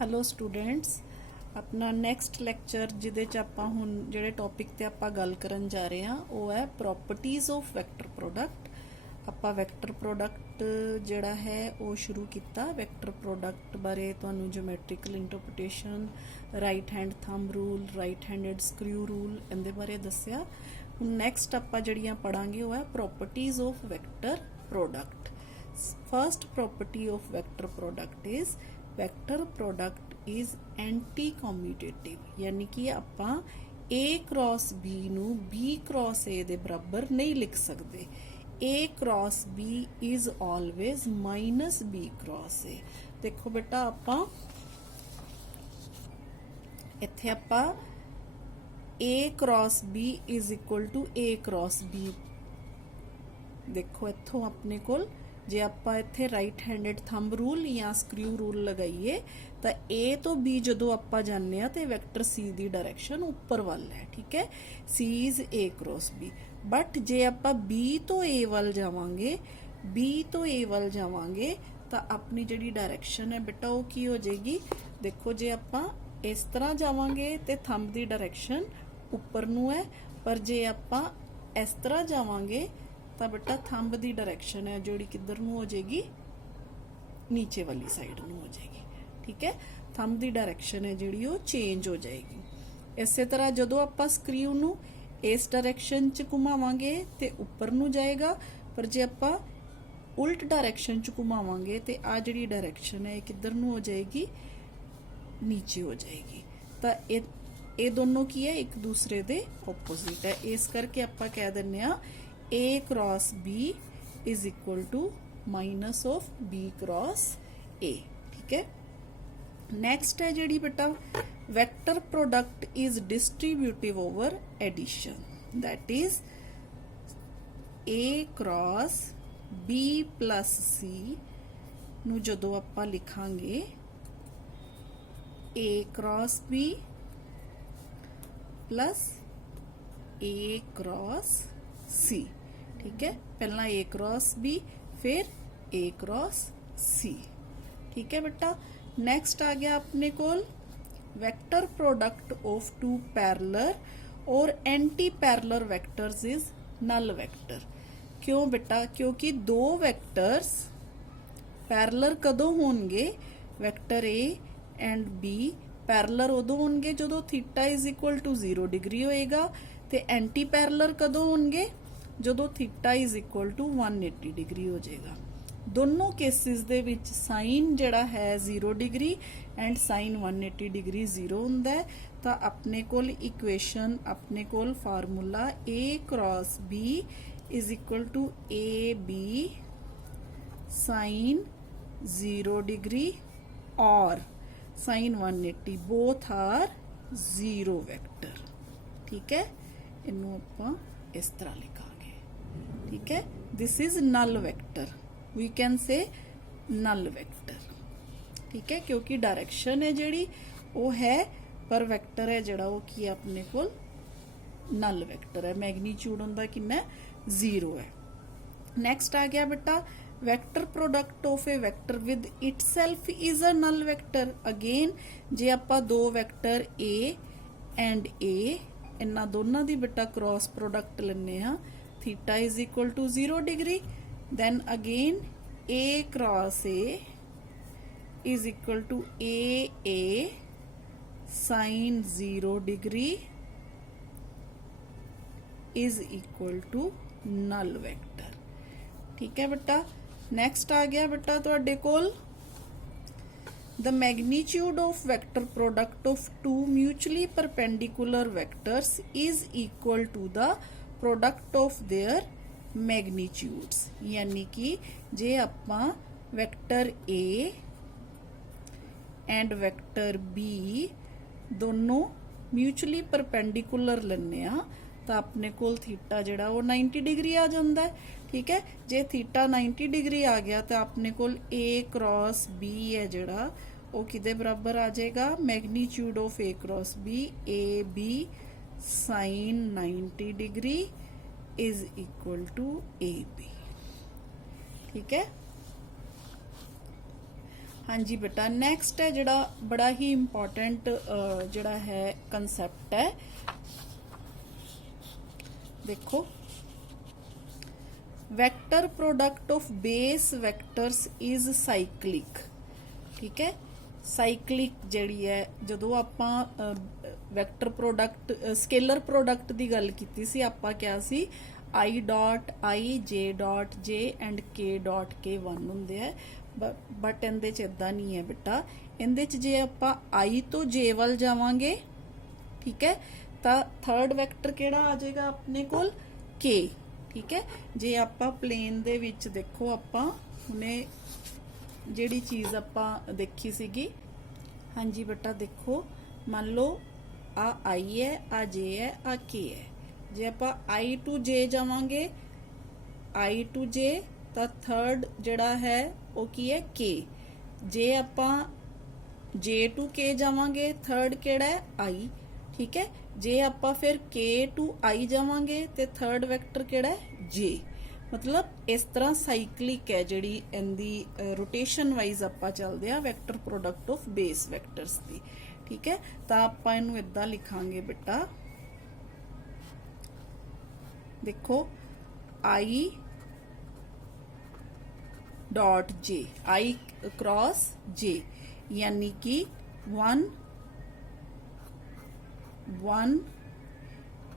Hello students, ਆਪਣਾ next lecture ਜਿਹਦੇ ਚ ਆਪਾਂ ਹੁਣ ਜਿਹੜੇ ਟੌਪਿਕ ਤੇ ਆਪਾਂ ਗੱਲ ਕਰਨ ਜਾ ਰਹੇ ਹਾਂ ਉਹ ਹੈ ਪ੍ਰੋਪਰਟੀਜ਼ ਆਫ ਵੈਕਟਰ ਪ੍ਰੋਡਕਟ। ਆਪਾਂ ਵੈਕਟਰ ਪ੍ਰੋਡਕਟ ਜਿਹੜਾ ਹੈ ਉਹ ਸ਼ੁਰੂ ਕੀਤਾ। ਵੈਕਟਰ ਪ੍ਰੋਡਕਟ ਬਾਰੇ ਤੁਹਾਨੂੰ geometrical interpretation, right hand thumb rule, right handed screw rule ਇਹਦੇ ਬਾਰੇ ਦੱਸਿਆ। ਹੁਣ ਨੈਕਸਟ ਆਪਾਂ ਜਿਹੜੀਆਂ ਪੜਾਂਗੇ ਉਹ ਹੈ properties of vector product. First property of vector product is vector product is anti commutative, ਯਾਨੀ ਕਿ ਆਪਾਂ A ਕ੍ਰੋਸ B ਨੂੰ B ਕ੍ਰੋਸ A ਦੇ ਬਰਾਬਰ ਨਹੀਂ ਲਿਖ ਸਕਦੇ। A cross B is always minus B cross A। ਦੇਖੋ ਬੇਟਾ, ਆਪਾਂ ਇੱਥੇ ਆਪਾਂ A cross B is equal to A cross B, ਦੇਖੋ ਇੱਥੋਂ ਆਪਣੇ ਕੋਲ ਜੇ ਆਪਾਂ ਇੱਥੇ ਰਾਈਟ ਹੈਂਡਡ ਥੰਬ ਰੂਲ ਜਾਂ ਸਕਰੂ ਰੂਲ ਲਗਾਈਏ ਤਾਂ A ਤੋਂ B ਜਦੋਂ ਆਪਾਂ ਜਾਂਦੇ ਆ ਤੇ ਵੈਕਟਰ C ਦੀ ਡਾਇਰੈਕਸ਼ਨ ਉੱਪਰ ਵੱਲ ਹੈ। ਠੀਕ ਹੈ, C is A cross B। But ਜੇ ਆਪਾਂ B ਤੋਂ A ਵੱਲ ਜਾਵਾਂਗੇ, B ਤੋਂ A ਵੱਲ ਜਾਵਾਂਗੇ ਤਾਂ ਆਪਣੀ ਜਿਹੜੀ ਡਾਇਰੈਕਸ਼ਨ ਹੈ ਬੇਟਾ ਉਹ ਕੀ ਹੋ ਜਾਏਗੀ। ਦੇਖੋ, ਜੇ ਆਪਾਂ ਇਸ ਤਰ੍ਹਾਂ ਜਾਵਾਂਗੇ ਤੇ ਥੰਬ ਦੀ ਡਾਇਰੈਕਸ਼ਨ ਉੱਪਰ ਨੂੰ ਹੈ, ਪਰ ਜੇ ਆਪਾਂ ਇਸ ਤਰ੍ਹਾਂ ਜਾਵਾਂਗੇ ਤਾਂ ਬੇਟਾ ਥੰਬ ਦੀ ਡਾਇਰੈਕਸ਼ਨ ਹੈ ਜਿਹੜੀ ਕਿੱਧਰ ਨੂੰ ਹੋ ਜਾਏਗੀ, ਨੀਚੇ ਵਾਲੀ ਸਾਈਡ ਨੂੰ ਹੋ ਜਾਏਗੀ। ਠੀਕ ਹੈ, ਥੰਬ ਦੀ ਡਾਇਰੈਕਸ਼ਨ ਹੈ ਜਿਹੜੀ ਉਹ ਚੇਂਜ ਹੋ ਜਾਏਗੀ। ਇਸੇ ਤਰ੍ਹਾਂ ਜਦੋਂ ਆਪਾਂ ਸਕਰੂ ਨੂੰ ਇਸ ਡਾਇਰੈਕਸ਼ਨ 'ਚ ਘੁਮਾਵਾਂਗੇ ਤੇ ਉੱਪਰ ਨੂੰ ਜਾਏਗਾ, ਪਰ ਜੇ ਆਪਾਂ ਉਲਟ ਡਾਇਰੈਕਸ਼ਨ 'ਚ ਘੁਮਾਵਾਂਗੇ ਤੇ ਆ ਜਿਹੜੀ ਡਾਇਰੈਕਸ਼ਨ ਹੈ ਇਹ ਕਿੱਧਰ ਨੂੰ ਹੋ ਜਾਏਗੀ, ਨੀਚੇ ਹੋ ਜਾਏਗੀ। ਤਾਂ ਇਹ ਦੋਨੋਂ ਕੀ ਹੈ, ਇੱਕ ਦੂਸਰੇ ਦੇ ਆਪੋਜ਼ਿਟ ਹੈ। ਇਸ ਕਰਕੇ ਆਪਾਂ ਕਹਿ ਦਿੰਦੇ ਆ A cross B is equal to minus of B cross A। ठीक है, next है ਜਿਹੜੀ ਬੇਟਾ vector product is distributive over addition, that is A cross B plus C ਨੂੰ ਜਦੋਂ ਆਪਾਂ ਲਿਖਾਂਗੇ A cross B plus A cross C। ठीक है, पहला A क्रॉस B फिर A क्रॉस C। ठीक है बेटा, नेक्स्ट आ गया अपने कोल vector product of two parallel और anti parallel vectors is null vector. क्यों बेटा, क्योंकि दो वेक्टर्स पैरेलल कदों होंगे, vector A and B parallel उदों होंगे जदों theta is equal to 0 degree होएगा, ते एंटी पैरेलल कदों होंगे ਜਦੋਂ theta is equal to 180 degree ਹੋ ਜਾਏਗਾ। ਦੋਨੋਂ ਕੇਸਿਸ ਦੇ ਵਿੱਚ ਸਾਈਨ ਜਿਹੜਾ ਹੈ 0 ਡਿਗਰੀ ਐਂਡ ਸਾਈਨ 180 ਡਿਗਰੀ 0 ਹੁੰਦਾ ਹੈ। ਤਾਂ ਆਪਣੇ ਕੋਲ ਇਕੁਏਸ਼ਨ, ਆਪਣੇ ਕੋਲ formula A cross B is equal to AB sine 0 degree ਔਰ ਸਾਈਨ 180 ਬੋਥ ਆਰ 0 ਵੈਕਟਰ। ਠੀਕ ਹੈ, ਇਹਨੂੰ ਆਪਾਂ ਇਸ ਤਰ੍ਹਾਂ ਲਿਖਾਂਗੇ। ठीक है, this is null vector, we can say null vector। ठीक है, क्योंकि डायरेक्शन है जेड़ी वो है, पर वेक्टर है जेड़ा वो की अपने कोल null vector है। मैग्नीट्यूड उनका कितना 0 है। नेक्स्ट आ गया बेटा vector product of a vector with itself is a null vector। Again जे आपां दो वेक्टर A एंड A इन्हां दोनों दी बेटा क्रॉस प्रोडक्ट लैने आ, theta is equal to 0 degree, then again A cross A is equal to A sin 0 degree is equal to null vector। ठीक है बेटा, next आ गया बेटा तुहाडे कोल the magnitude of vector product of two mutually perpendicular vectors is equal to the product of their magnitudes. यानी कि जे आपां vector A and vector B दोनों म्यूचुअली परपेंडिकुलर लैने आ तां अपने कोल थीटा जिहड़ा वो 90 डिग्री आ जांदा है। ठीक है, जे थीटा 90 डिग्री आ गया तो अपने कोल A क्रॉस B है जिहड़ा वो किदे बराबर आ जाएगा, magnitude of A cross B A B sine 90 degree is equal to AB। ठीक है, हाँ जी बेटा, नैक्सट है जड़ा बड़ा ही इंपॉर्टेंट जड़ा है कंसैप्ट है, देखो vector product of base vectors is cyclic. ठीक है, साइक्लिक जड़ी है जदों आपां वैक्टर प्रोडक्ट स्केलर प्रोडक्ट की गल कीती सी, आपां क्या सी I dot I J dot J and K dot K one हुंदे है, बट इहदे च इदां नहीं है बेटा। इहदे च जे आपां आई तो जे वल जावांगे, ठीक है, तो थर्ड वैक्टर किहड़ा आ जाएगा अपने कोल के। ठीक है, जे आपां प्लेन दे विच देखो आपां हुणे ਜਿਹੜੀ चीज़ ਆਪਾਂ देखी सीगी, हाँ जी बेटा देखो मान लो आ आई है, आ जे है, आ के है। जे आप आई टू जे जावांगे, आई टू जे तो थर्ड जड़ा है वो की है के। जे आप जे टू के जावांगे थर्ड केड़ा है आई। ठीक है, जे आप फिर के टू आई जावांगे तो थर्ड वैक्टर केड़ा है जे। मतलब इस तरह साइक्लिक है जिहड़ी इहदी रोटेशन वाइज आपां चलदे आ vector product of base vectors दी। ठीक है, तो आपां इहनूं इदां लिखांगे बेटा, देखो I dot J, I cross जे, यानी कि 1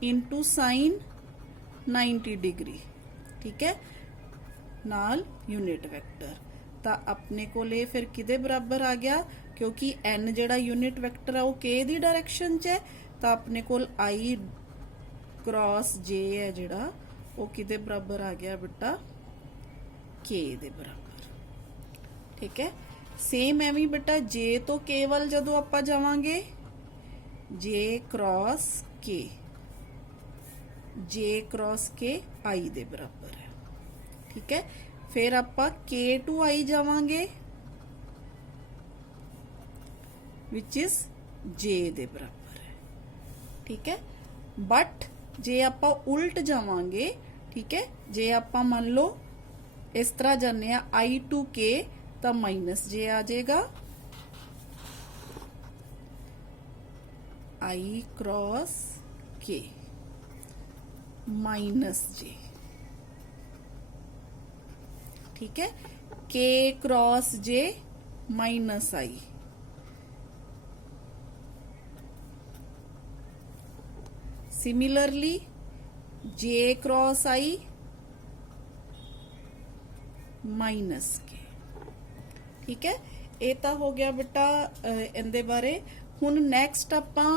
इंटू साइन 90 डिग्री। ठीक है, नाल यूनिट वैक्टर, तो अपने को फिर किदे बराबर आ गया, क्योंकि एन जड़ा यूनिट वैक्टर है वो के दी डायरेक्शन च है, तो अपने को आई क्रॉस जे है जड़ा वो किदे बराबर आ गया बेटा के दे बराबर। ठीक है, सेम एवं बेटा जे तो के वल जदों आपां जावांगे जे क्रॉस के, जे क्रॉस के आई दे बराबर है। ठीक है, फिर आपां के टू आई जावांगे विच इज जे दे बराबर है। ठीक है, बट जे आपां उल्ट जावांगे, ठीक है, जे आपां मान लो इस तरह जाने आई टू के तो माइनस जे आ जाएगा, आई क्रॉस के माइनस जे। ठीक है, के क्रॉस जे माइनस आई, सिमिलरली जे क्रॉस आई माइनस के। ठीक है, ये तो हो गया बेटा इहदे बारे। हुण नैक्सट आपां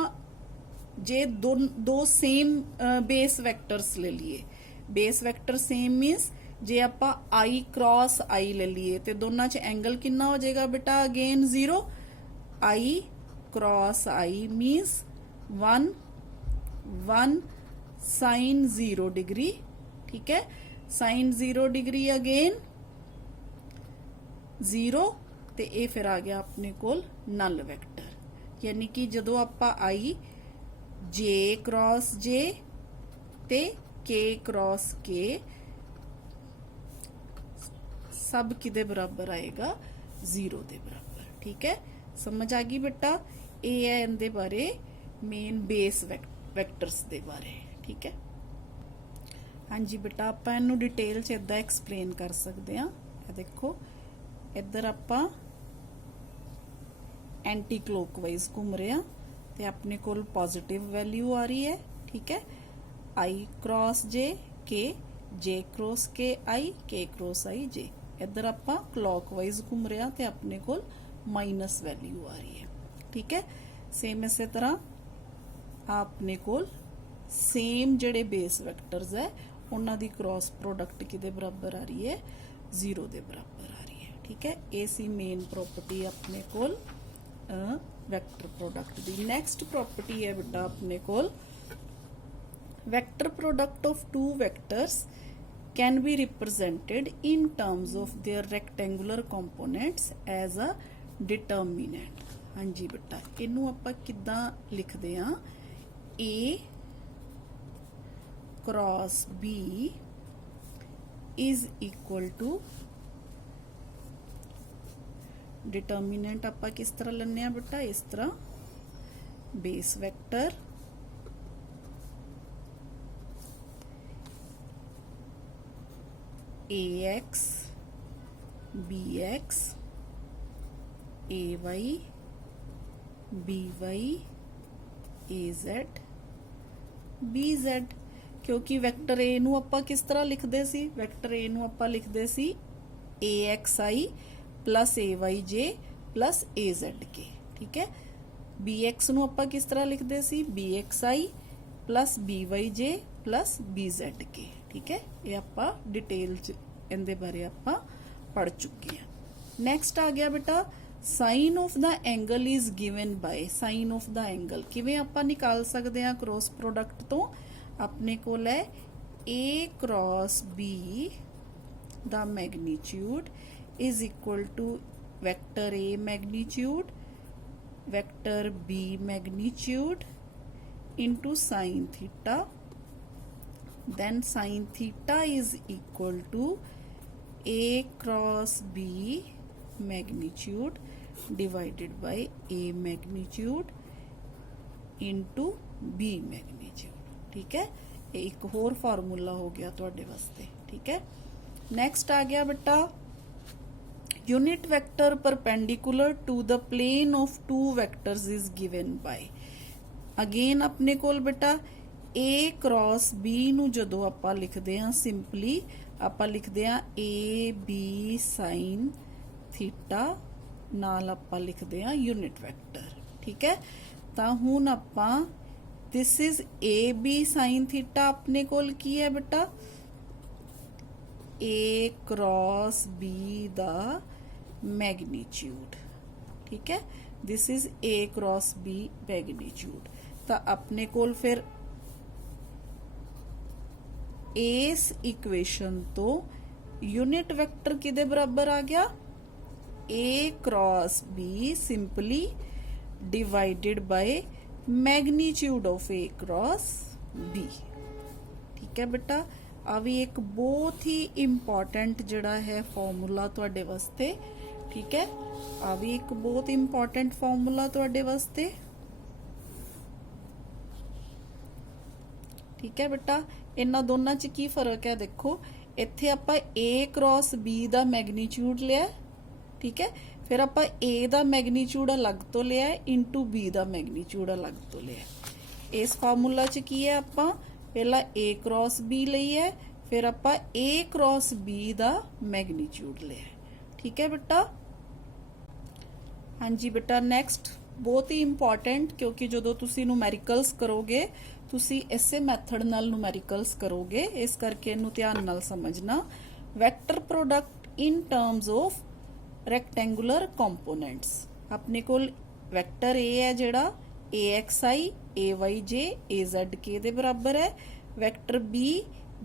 जे दो सेम बेस वैक्टर्स ले लिए, बेस वैक्टर सेम मीनस जे आपां आई क्रॉस आई ले लिए तो दोनों च एंगल कितना हो जाएगा बेटा, अगेन 0। आई क्रॉस आई मीनस 1 साइन 0 डिग्री। ठीक है, साइन 0 डिग्री अगेन 0, तो ये फिर आ गया अपने कोल नल वैक्टर, यानी कि जदों आपां आई जे क्रॉस जे ते के क्रॉस के सब किदे बराबर आएगा 0 दे बराबर। ठीक है, समझ आ गई बेटा, ये है इनके बारे मेन बेस वैक्टर्स दे बारे। ठीक है, हाँ जी बेटा, आप इनू डिटेल च इदा एक्सप्लेन कर सकते हैं। देखो इधर आपां एंटी क्लॉकवाइज घूम रहे हैं तो अपने कोल पॉजिटिव वैल्यू आ रही है। ठीक है, आई क्रॉस जे के, जे क्रॉस के आई, के क्रॉस आई जे। इधर आपां क्लॉकवाइज घूम रहे हैं तो अपने कोल माइनस वैल्यू आ रही है। ठीक है, सेम इस तरह अपने कोल सेम जड़े बेस वैक्टर्स है उन्हां दी क्रॉस प्रोडक्ट किदे बराबर आ रही है, 0 दे बराबर आ रही है। ठीक है, ये सी मेन प्रॉपर्टी अपने कोल वैक्टर प्रोडक्ट दी। नैक्सट प्रॉपर्टी है बेटा अपने कोल vector product of two vectors can be represented in terms of their rectangular components as a determinant. हाँ जी बेटा, इनू आपां किद्दां लिखदे हां, A cross B is equal to determinant आपां किस तरह लैंदे आ बेटा, इस तरह base vector AX BX AY BY AZ BZ, क्योंकि वैक्टर ए नू आपां किस तरह लिखदे सी, वैक्टर ए नू आपां लिखदे सी AXI plus AYJ plus AZK, ठीक है। BX नू आपां किस तरह लिखदे सी, BXI plus BYJ plus BZK, ठीक है। ये आपां डिटेल च इहदे बारे आपां पढ़ चुके हैं। नैक्सट आ गया बेटा sine of the angle is given by, sine of the angle किवें आपां निकाल सकते हैं क्रॉस प्रोडक्ट तो, अपने कोल है A cross B the magnitude is equal to vector A magnitude vector B magnitude into sine theta, then sin theta is equal to A cross B magnitude divided by A magnitude into B magnitude, ठीक है। ये एक होर formula हो गया तुहाडे वास्ते, ठीक है। नेक्स्ट आ गया बेटा unit vector perpendicular to the plane of two vectors is given by, again अपने कोल बेटा A क्रॉस B ਨੂੰ ਜਦੋਂ ਆਪਾਂ ਲਿਖਦੇ ਹਾਂ ਸਿੰਪਲੀ ਆਪਾਂ ਲਿਖਦੇ ਹਾਂ AB sin ਥੀਟਾ ਨਾਲ ਆਪਾਂ ਲਿਖਦੇ ਹਾਂ ਯੂਨਿਟ ਵੈਕਟਰ, ਠੀਕ ਹੈ। ਤਾਂ ਹੁਣ ਆਪਾਂ this is AB sin theta ਆਪਣੇ ਕੋਲ ਕੀ ਹੈ ਬੇਟਾ A cross B the magnitude, ठीक है। this is A cross B magnitude, ਤਾਂ ਆਪਣੇ ਕੋਲ ਫਿਰ इस इक्वेशन तो यूनिट वेक्टर किदे बराबर आ गया A cross B simply divided by magnitude of A cross B, ठीक है बेटा। आ भी एक बहुत ही इंपॉर्टेंट जड़ा है फॉर्मूला तुहाडे वास्ते, ठीक है। आ भी एक बहुत इंपॉर्टेंट फॉर्मूला तुहाडे वास्ते, ठीक है बेटा। इन्हां दोनों च की फर्क है देखो, इत्थे आपां A क्रॉस B दा मैग्नीट्यूड लिया, ठीक है। फिर आपां A दा मैग्नीट्यूड अलग तो लिया इंटू B दा मैग्नीट्यूड अलग तो लिया। इस फार्मूला च की है आपां पहला A क्रॉस B लई है, फिर आपां A क्रॉस B दा मैग्नीट्यूड लिया, ठीक है बेटा। हाँ जी बेटा नैक्सट बहुत ही इंपॉर्टेंट, क्योंकि जो तुसी न्यूमैरिकल्स करोगे तुसी इसे मैथड नाल न्यूमैरिकल्स करोगे, इस करके इनू ध्यान नाल समझना। Vector product in terms of rectangular components, अपने कोल वैक्टर ए है जिहड़ा AXI AYJ AZK दे बराबर है, vector B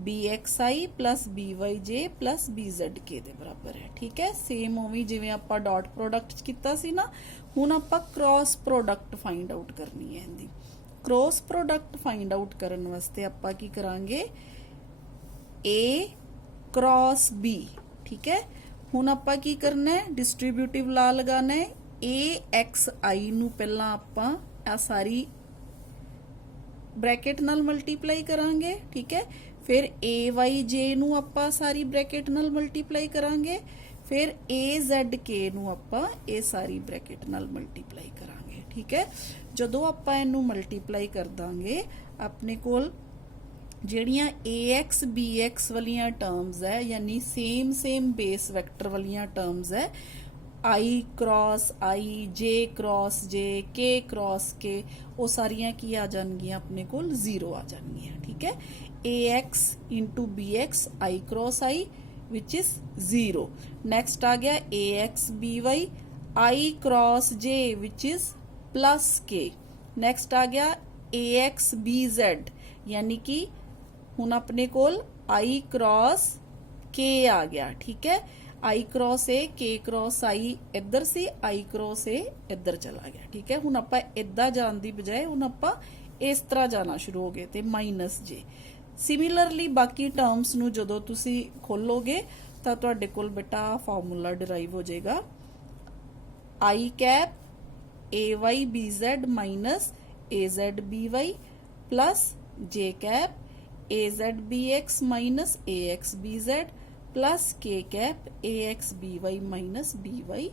BXI plus BYJ plus BZK दे बराबर है, ठीक है। सेम उवें जिवें आपां डॉट प्रोडक्ट कीता सी ना, हुण आपां क्रॉस प्रोडक्ट फाइंड आउट करनी है इहदी। क्रॉस प्रोडक्ट फाइंड आउट करन वास्ते आपां की करांगे A क्रॉस B, ठीक है। हुण आपां की करना है डिस्ट्रीब्यूटिव ला लगाना है, AXI नू पहला आपां आ सारी ब्रैकेट नाल मल्टीप्लाई करांगे, ठीक है। फिर AYJ नू आपां सारी ब्रैकेट नाल मल्टीप्लाई करांगे, फिर AZK नू आपां ये सारी ब्रैकेट नाल मल्टीप्लाई करांगे, ठीक है। ਜਦੋਂ ਆਪਾਂ ਇਹਨੂੰ ਮਲਟੀਪਲਾਈ ਕਰ ਦਾਂਗੇ ਆਪਣੇ ਕੋਲ ਜਿਹੜੀਆਂ AX BX ਵਾਲੀਆਂ ਟਰਮਸ ਹੈ, ਯਾਨੀ ਸੇਮ ਬੇਸ ਵੈਕਟਰ ਵਾਲੀਆਂ ਟਰਮਸ ਹੈ, I cross I J cross J K cross K, ਉਹ ਸਾਰੀਆਂ ਕੀ ਆ ਜਾਣਗੀਆਂ ਆਪਣੇ ਕੋਲ 0 ਆ ਜਾਣਗੀਆਂ, ਠੀਕ ਹੈ। AX into BX I cross I which is 0। Next आ गया AX BY I cross J which is plus K। नेक्स्ट आ गया AX BZ, यानी कि हुण अपने कोल I क्रॉस K आ गया, ठीक है। I cross A K cross I इधर सी, I क्रॉस A इधर चला गया, ठीक है। हुण आपां इदां जाण दी बजाय हुण आपां इस तरह जाना शुरू हो गए ते -J। सिमिलरली बाकी टर्म्स नू जदों तुसी खोलोगे तां तुहाडे कोल बेटा फार्मूला डिराइव हो जाएगा I cap AY BZ minus AZ BY plus J cap AZ BX minus AX BZ plus K cap AX BY minus BY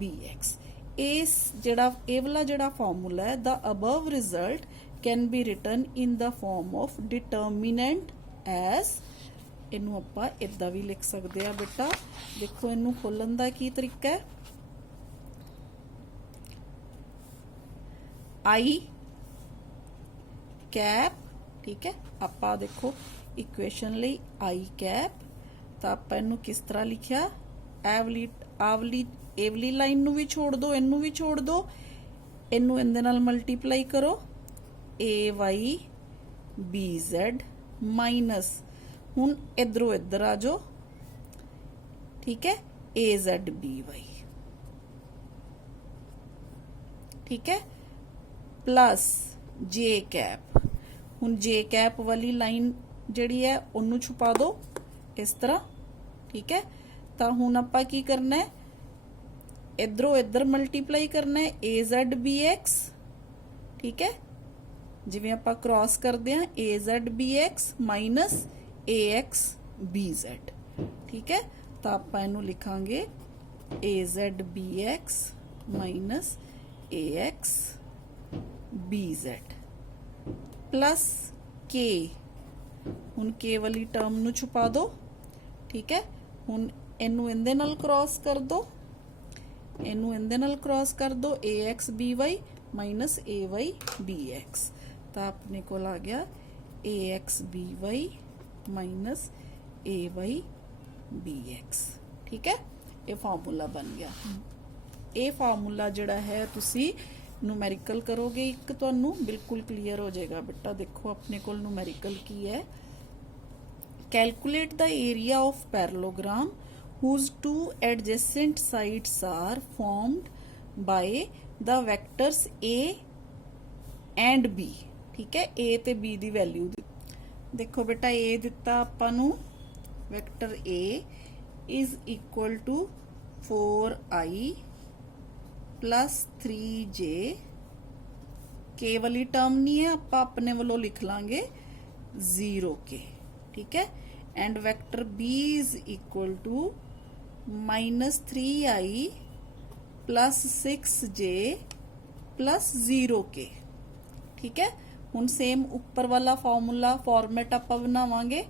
BX। इस जड़ा ये वाला जड़ा फॉर्मूला है, the above result can be written in the form of determinant as, इनू आपां इदां भी लिख सकते हैं बेटा। देखो इनू खोलन दा की तरीका है, आई कैप, ठीक है। आपां देखो इक्वेशन लई आई कैप, तो आपां इनू किस तरह लिखिया, आवली एवली लाइन नू भी छोड़ दो, इनू भी छोड़ दो, इनू इहदे नाल मल्टीप्लाई करो AY BZ माइनस, हुण इधरों इधर आ जाओ, ठीक है, AZ BY, ठीक है, प्लस J कैप। हुण J कैप वाली लाइन जिहड़ी है उन्नू छुपा दो इस तरह, ठीक है। तो हुण आपां की करना है, इधरों इधर मल्टीप्लाई करना है AZ BX, ठीक है, जिवें आपां क्रॉस करते हैं AZ BX minus AX BZ, ठीक है। तो आपां इनू लिखांगे AZ BX minus AX BZ plus K, हुण K वाली टर्म नू छुपा दो, ठीक है। हुण इनू इहदे नाल क्रॉस कर दो, इनू इहदे नाल क्रॉस कर दो AX BY minus AY BX, तो अपने को आ गया AX BY minus AY BX, ठीक है। ये फार्मूला बन गया। ये फार्मूला जिहड़ा है तुसी न्यूमेरिकल करोगे एक, तुहानू बिल्कुल क्लीयर हो जाएगा बेटा। देखो अपने को न्यूमेरिकल की है, calculate the area of parallelogram whose two adjacent sides are formed by the vectors A and B, ठीक है। A ते B दी वैल्यू देखो बेटा, A दिता आपां नू vector A is equal to 4I plus 3J, K वाली टर्म नहीं है, आपां अपने वालों लिख लांगे 0K, ठीक है। And vector B is equal to minus 3I plus 6J plus 0K, ठीक है। हुण सेम ऊपर वाला फॉर्मूला फॉर्मेट आपां बनावांगे,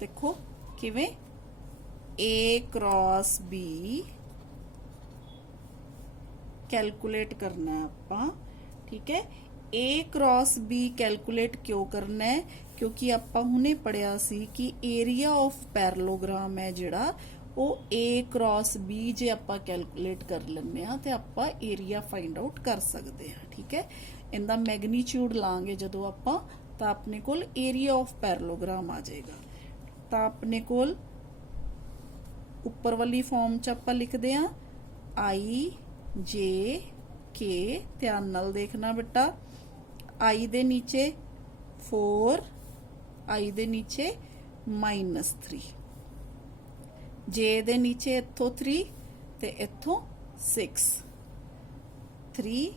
देखो किवें, A क्रॉस B कैलकुलेट करना है आपां, ठीक है। A क्रॉस B कैलकुलेट क्यों करना है, क्योंकि आपां हुणे पढ़िया सी कि एरिया ऑफ पैरेललोग्राम है जिहड़ा वो A क्रॉस B जे आपां कैलकुलेट कर लैंदे आ ते आपां एरिया फाइंड आउट कर सकते हैं, ठीक है। इनदा मैगनीट्यूड लांगे जदों आपां, तां अपने कोल एरिया ऑफ पैरेललोग्राम आ जाएगा। तां अपने कोल ऊपर वाली फॉर्म च आपां लिखदे आ I J K, ध्यान नाल देखना बेटा, I दे नीचे 4, I दे नीचे -3, J दे नीचे इत्थों 3 ते इत्थों 6, 3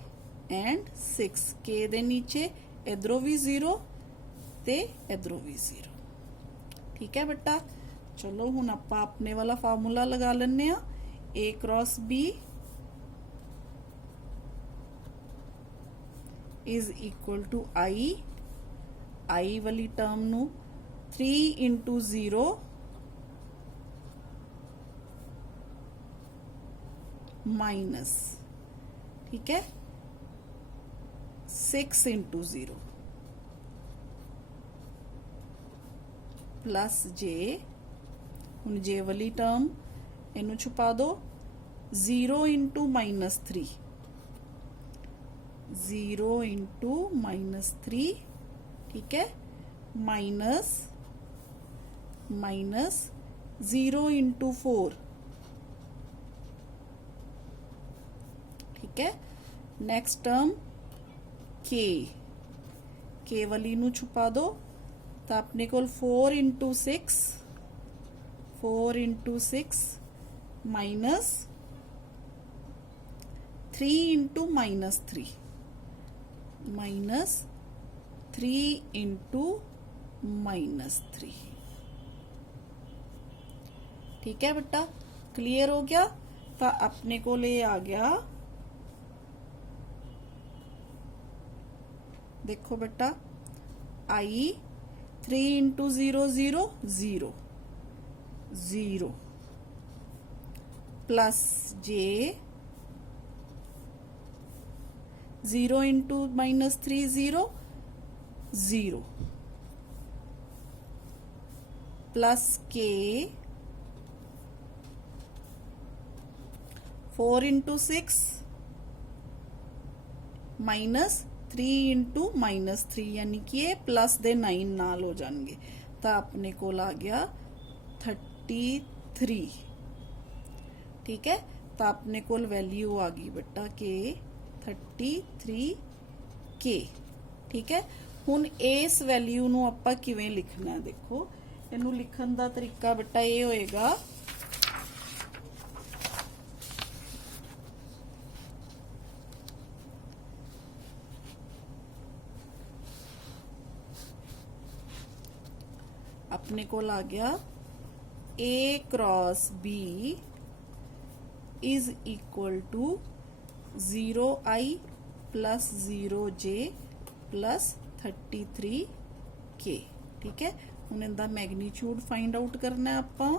एंड 6, K दे नीचे इधरों भी 0 ते इधरों भी 0, ठीक है बेटा। चलो हुण आपां अपने वाला फार्मूला लगा लैने आ, A cross B is equal to I वाली टर्म नू 3 इंटू 0 माइनस, ठीक है, 6 इंटू 0 प्लस J, हुण J वाली टर्म इनू छुपा दो, 0 इंटू -3, 0 इंटू -3, ठीक है, माइनस 0 इंटू 4, ठीक है। नेक्स्ट टर्म K वाली नू छुपा दो, तो अपने को 4 इंटू 6 माइनस 3 इंटू -3 इंटू -3। ठीक है बेटा, क्लियर हो गया। तो अपने को ये आ गया, देखो बेटा, आई 3 इंटू 0 0 0 0 प्लस जे 0 इंटू -3 0 0 प्लस के 4 इंटू 6 -3 इंटू -3 यानी कि ये प्लस दे 9 नाल हो जाएंगे। तो अपने को आ गया 33। ठीक है, तो अपने को वैल्यू आ गई बेटा के 33 के। ठीक है, हुण इस वैल्यू नूं आपां किवें लिखना है, देखो इनू लिखण दा तरीका बेटा ये होएगा, अपने को आ गया A cross B is equal to 0i plus 0j plus 33k। ठीक है, हुण इनदा मैग्नीट्यूड फाइंड आउट करना है आपां।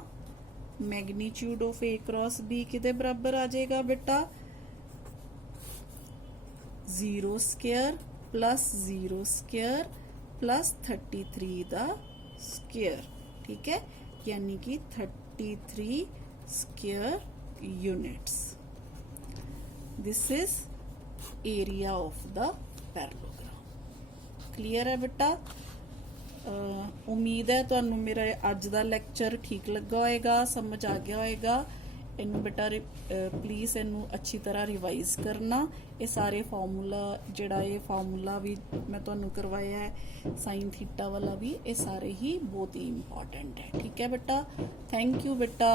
Magnitude of A cross B किदे बराबर आ जाएगा बेटा, 0 स्क्वायर प्लस 0 स्क्वायर प्लस 33 दा स्क्वायर। ठीक है, यानी कि 33 square units. This is area of the parallelogram. Clear है बेटा? उम्मीद है तुहानू मेरा अज दा लेक्चर ठीक लगा होएगा, समझ आ गया होएगा। इनू बेटा प्लीज़ इनू अच्छी तरह रिवाइज करना। ये सारे फार्मूला जिहड़ा ये फार्मूला भी मैं तुहानू करवाया है, साइन थीटा वाला भी, ये सारे ही बहुत ही इंपॉर्टेंट है। ठीक है बेटा, थैंक यू बेटा।